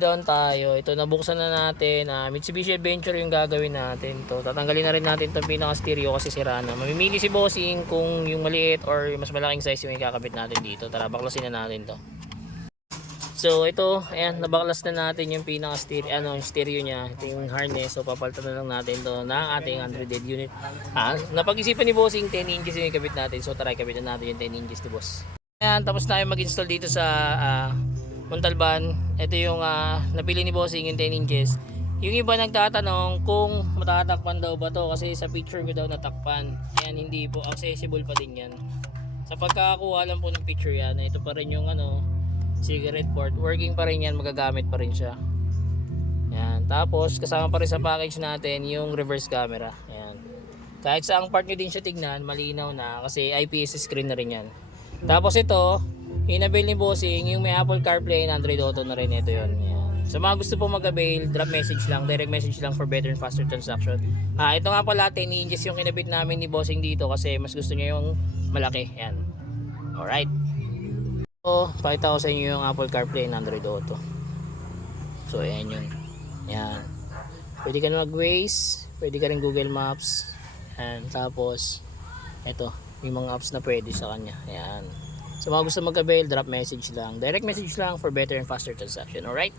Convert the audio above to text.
Down tayo. Ito nabuksan na natin. Mitsubishi Adventure yung gagawin natin. To tatanggalin na rin natin itong pinaka stereo kasi sira na. Mamimili si bossing kung yung maliit or yung mas malaking size yung ikakabit natin dito. Tara, baklasin na natin to. So ito, ayan, nabaklas na natin yung pinaka stereo, yung stereo niya. Ito yung harness. So papalitan na lang natin to ng ating 100 dead unit. Napag-isipan ni bossing 10 inches yung ikabit natin. So tara, ikabitan natin yung 10 inches to boss. Ayan, tapos na yung mag-install dito sa Montalban. Ito yung napili ni bossing yung 10 inches. Yung iba nagtatanong kung matatakpan daw ba to kasi sa picture ko daw natakpan. Ayan, hindi po, accessible pa din yan. Sa pagkakakuha lang po ng picture yan, ito pa rin yung cigarette port. Working pa rin yan, magagamit pa rin siya. Ayan, tapos kasama pa rin sa package natin yung reverse camera. Ayan. Kahit saang part nyo din siya tignan, malinaw na kasi IPS screen na rin yan. Tapos ito, inabil ni bossing yung may Apple CarPlay and Android Auto na rin. Ito yun. Yan. Sa mga gusto po mag-avail, drop message lang, direct message lang for better and faster transaction. Ito nga pala 10 inches yung kinabit namin ni bossing dito kasi mas gusto niya yung malaki. Yan. Alright. So, pakita ko sa inyo yung Apple CarPlay and Android Auto. So ayan yun. Yan. Pwede ka na mag-Waze, pwede ka rin Google Maps. And tapos ito yung mga apps na pwede sa kanya. Ayan. So mga gusto mag-avail, drop message lang. Direct message lang for better and faster transaction. Alright?